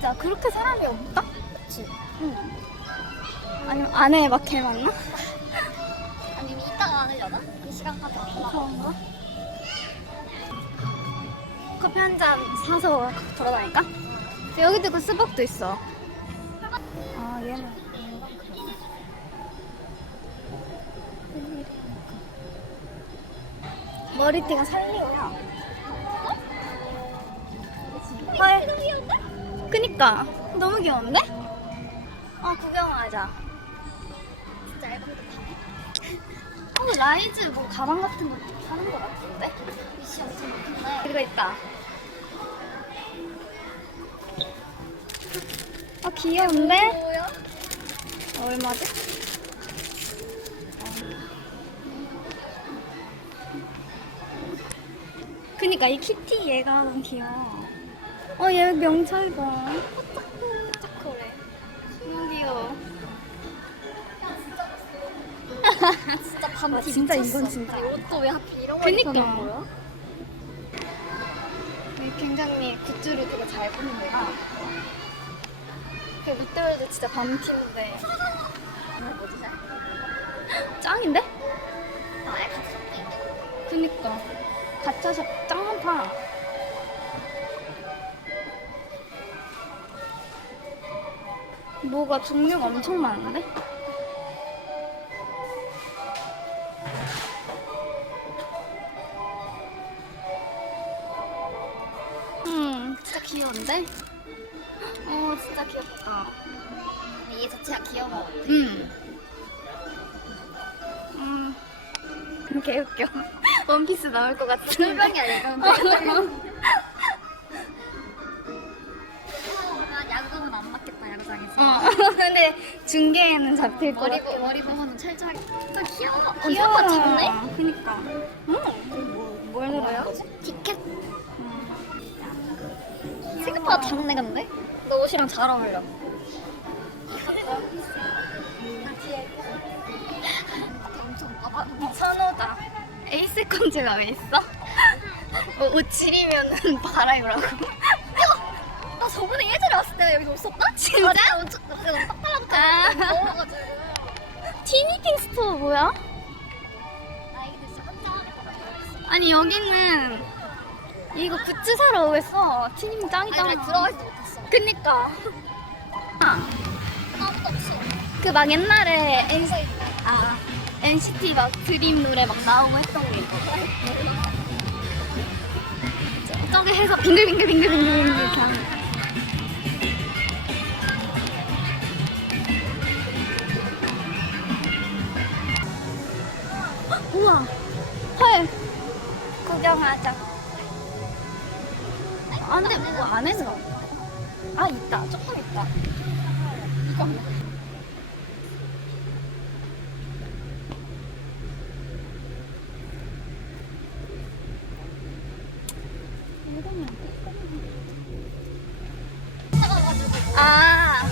진짜 그렇게 사람이 없다? 그치? 응. 아니면 안에 막개 많나? 아니면 이따가 안 하려나? 이 시간까지 안? 그런가? 커피 한 잔 사서 돌아다닐까? 여기도 그 스벅도 있어. 아 얘는 머리띠가 살리오야. 헐. 그니까 너무 귀여운데? 어 구경하자. 진짜 앨범도 파네? 어 라이즈 뭐 가방 같은 거 파는 거 같은데? 미시 엄청 많던데 여기가 있다. 아 귀여운데? 뭐야? 얼마지? 그니까 이 키티 얘가 너무 귀여워. 어, 얘 명찰 봐. 뽀짝뽀짝거래. 너무 귀여워. 진짜 반티 아, 진짜. 이건 진짜. 옷도 왜 하필 이런 거 그니까. 입혀놓은 거야? 이 굉장히 굿즈를 되게 잘 꾸민데가 그 롯데월드 진짜 반티인데? 짱인데? 그니까 가짜샵 짱 많다 뭐가 종류가 엄청 많은데? 음 진짜 귀여운데? 어 진짜 귀엽다 얘 자체가 귀여워 음. 음. 개 웃겨. 원피스 나올 것 같은. 설명이 아니라 근데 중계에는 잡힐 것 머리, 같아. 보- 머리 보면 철저하게 좀 귀여워 귀여워. 엄청 작네? 그니까. 음. 뭐, 뭘 넣어요? 티켓 음. 생각보다 작네 근데 너 옷이랑 잘 어울려 엄청 봐봐 선호다. 에이스 컨즈가 왜 있어? 뭐 옷 지리면은 바라 입으라고. 나 저번에 예전에 왔을 때 여기 없었다? 진짜? 아, 엄청 내가 너무 빡 아. 티니팅 스토어 뭐야? 아니 여기는 이거 굿즈 사러 오겠어. 아니 짱이잖아. 나 들어가지도 못했어 그니까. 아, 아무것도 없어 그 막 옛날에 NCT, 아, NCT 막 드림 노래 막 나오고 했던 게 있고. 저기 해서 빙글빙글빙글빙글 이렇 구경하자. 아, 근데 뭐 안에는 없다. 아, 있다. 조금 있다. 이거. 아,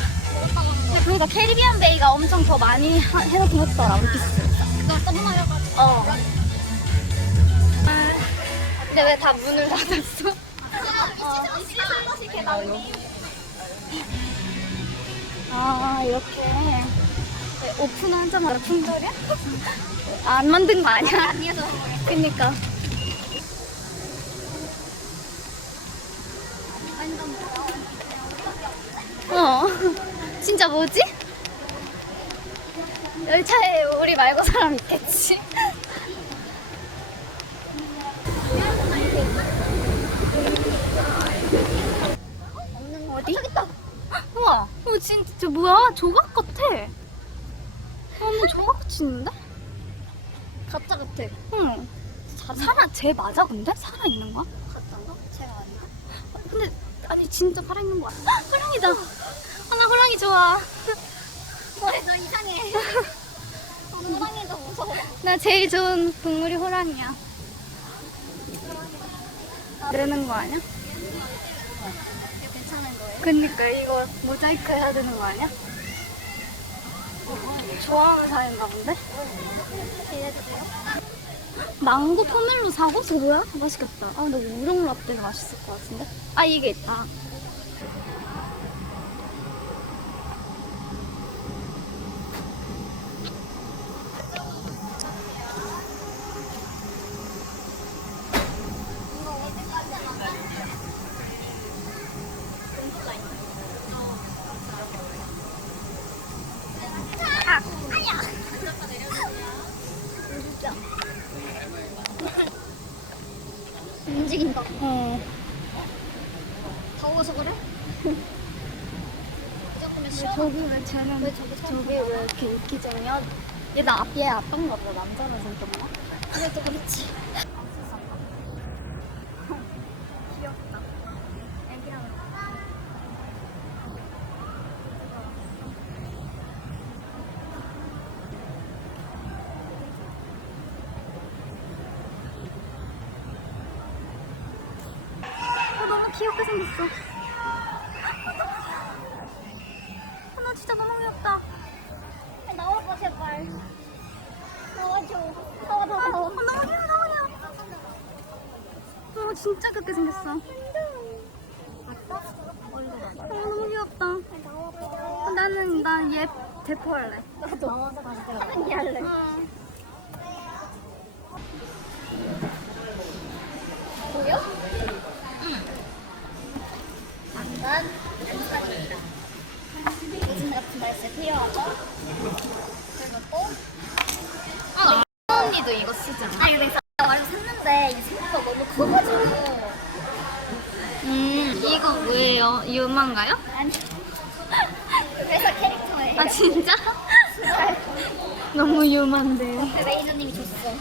근데 그러니까 캐리비안 베이가 엄청 더 많이 하- 해놓긴 했더라, 원피스. 그거 썸머여가지고 어. 아, 근데 왜 다 문을 닫았어? 아, 이렇게. 네, 오픈하자마자 품절이야? 안 만든 거 아니야? 아니어서 그니까. 어. 진짜 뭐지? 열차에 우리 말고 사람 있겠지? 없는 어디? 저기 있다. 어, 진짜 뭐야? 조각 같아. 어머, 조각같이 있는데? 가짜 같아 응. 살아, 쟤 맞아, 근데? 살아 있는 거야? 가짜인가? 제가 아니야 근데, 아니, 진짜 살아 있는 거야. 헉, 호랑이다. 아, 나 호랑이 좋아. 머리 너 이상해 어, 호랑이도 무서워 나 제일 좋은 동물이 호랑이야. 내는 거 아니야? 그니까 이거 모자이크 해야 되는 거 아니야? 좋아하는 사이인가 본데? 망고 포멜로 사고? 저거 뭐야? 맛있겠다. 아, 근데 우롱 라떼가 맛있을 것 같은데? 아, 이게 있다. 움직인다. 어. 더워서 그래? 이 정도면 시원. 저기 왜 쟤는 왜 저기 서 저기 왜 이렇게 인기쟁이야? 얘나 앞, 얘 아빠인가 보다 남자라서 그런가? 그래도 그렇지. 귀엽다. 애기랑 어, 너무 귀엽게 생겼어. 어, 대포 할래. 나도. 하는 게 할래. 보여? 응. 잠깐. 요즘 같은 날씨에 필요하죠? 그리고 또 아, 언니도 이거 쓰잖아. 아 이거 내가 원래 샀는데 이 생각보다 너무 커가지고 음, 이거 뭐예요? 유마인가요? 아니 캐릭터에 아, 진짜? 너무 유만데요. 매니저님이 줬어.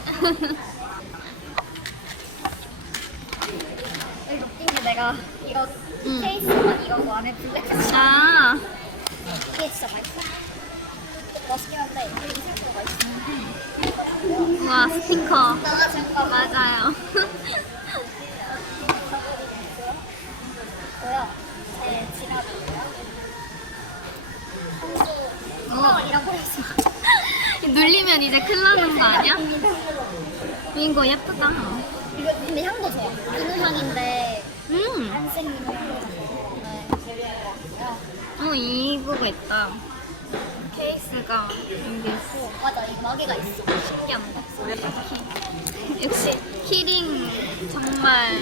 여기 웃긴 게 내가 이거 음. 케이스만 이거 안에 블랙색 아, 이게 진짜 맛있어. 맛있긴 한데 이게 생각보다 맛있어. 와, 스티커. 잠깐 맞아요. 어. 어, 해서. 눌리면 이제 큰일 나는 거 아니야? 이거 예쁘다. 이거 근데 향도 좋아. 비누 향인데 음, 안 생기는 향도 좋아. 네. 어, 이거가 있다. 케이스가 여기 있어. 맞아, 이 마개가 있어. 신기한데? 역시 키링 정말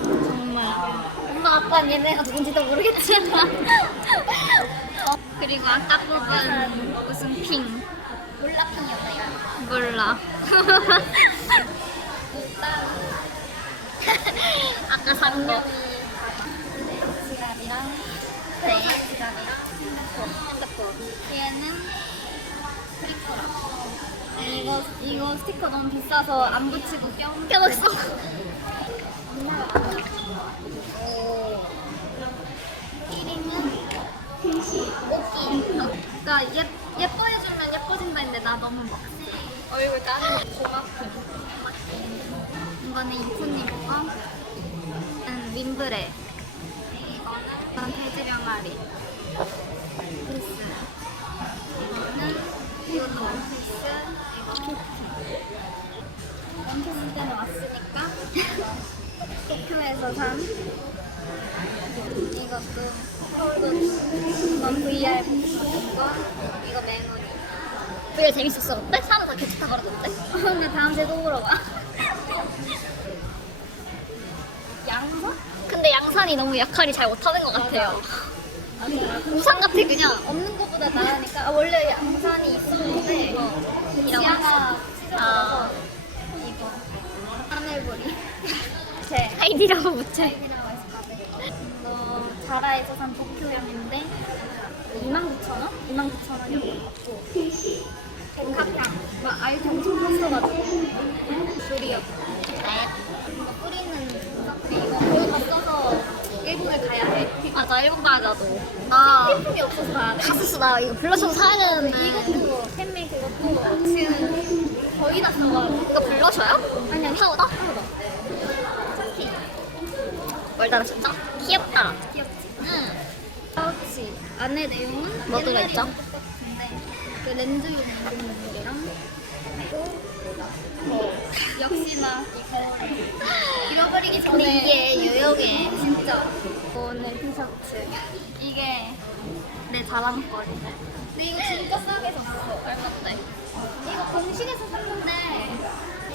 정말 엄마, 아빠는 얘네가 누군지도 모르겠지만. 어, 그리고 아까 뽑은 무슨 핑 몰라핑이었다, 이거. 몰라 아까 산 거. 지갑이랑 네, 지갑이랑 핸드폰 얘는 스티커 이거 이거 스티커 너무 비싸서 안 붙이고 껴 껴놨어. 키링은 그러니까 예, 예뻐해주면 예뻐진다 했는데 나 너무 막 얼굴 까는 거 고맙고. 이거는 이프니고 이거는 민브레. 이거는 돼지 병아리. 피스 이거는 이것도 원피스 원피스 때문에 왔으니까 도쿄에서 산 이것도 이건 VR 이거 이거 맹언이 되게 재밌었어. 어때? 사람 다 기차 걸어줬대? 근데 다음 주에 또가 양서? 근데 양산이 너무 역할이 잘 못하는 것 같아요. 우산 같아 그냥. 없는 것보다 나으니까 아, 원래 양산이 있었 제 하이디라고 붙여. 이거 자라에서 산 도쿄향인데 29,000원? 29,000원이었던 것 같고 백합향 막 알지 엄청 샀어가지고 둘이요 이거 뿌리는 이거 거기 갔어서 일본을 가야 해 맞아 일본 가야 나도. 나 필품이 없어서 가야 돼 갔었어 나 이거 블러셔 사야 되는데. 이것도 팬메이크 이것도 지금 거의 다 써가지고 이거 블러셔야? 아니 아니 파우더? 파우더 뭘 달았었죠? 귀엽다. 귀엽지? 응. 파우치 안에 내용은 뭐가 옛날이랑 있죠? 그 렌즈용 물이랑 또 뭐, 역시나 이거 잃어버리기 전에 이게 유용해. 진짜 오늘 티셔츠 이게 내 자랑거리 근데 이거 진짜 싸게 샀어 얼마인데? 이거 공식에서 샀는데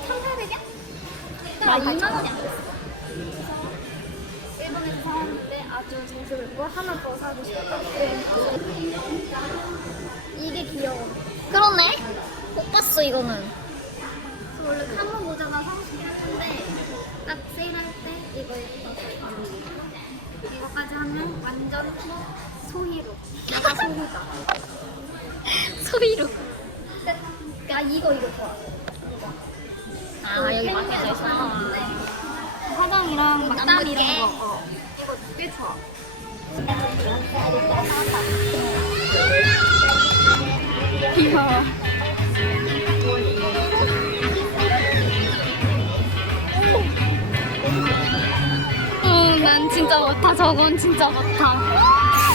1,800원? 나 2만 원이 안 됐어 사왔는데 아주 재밌고 하나 더 사고 싶어 이게 귀여워 그러네. 못 봤어 이거는. 그래서 원래 카모 모자가 사고 싶긴 했는데 딱 세일할 때 이거 입고 이거까지 하면 완전 소희로. 내가 소희다. 소리로. 아 이거 이거 좋아. 아, 여기 있어. 화장이랑 막땀 땀 이런. 거. 어. 꽤 좋아. 귀여워. 응, 난 진짜 못하. 저건 진짜 못하.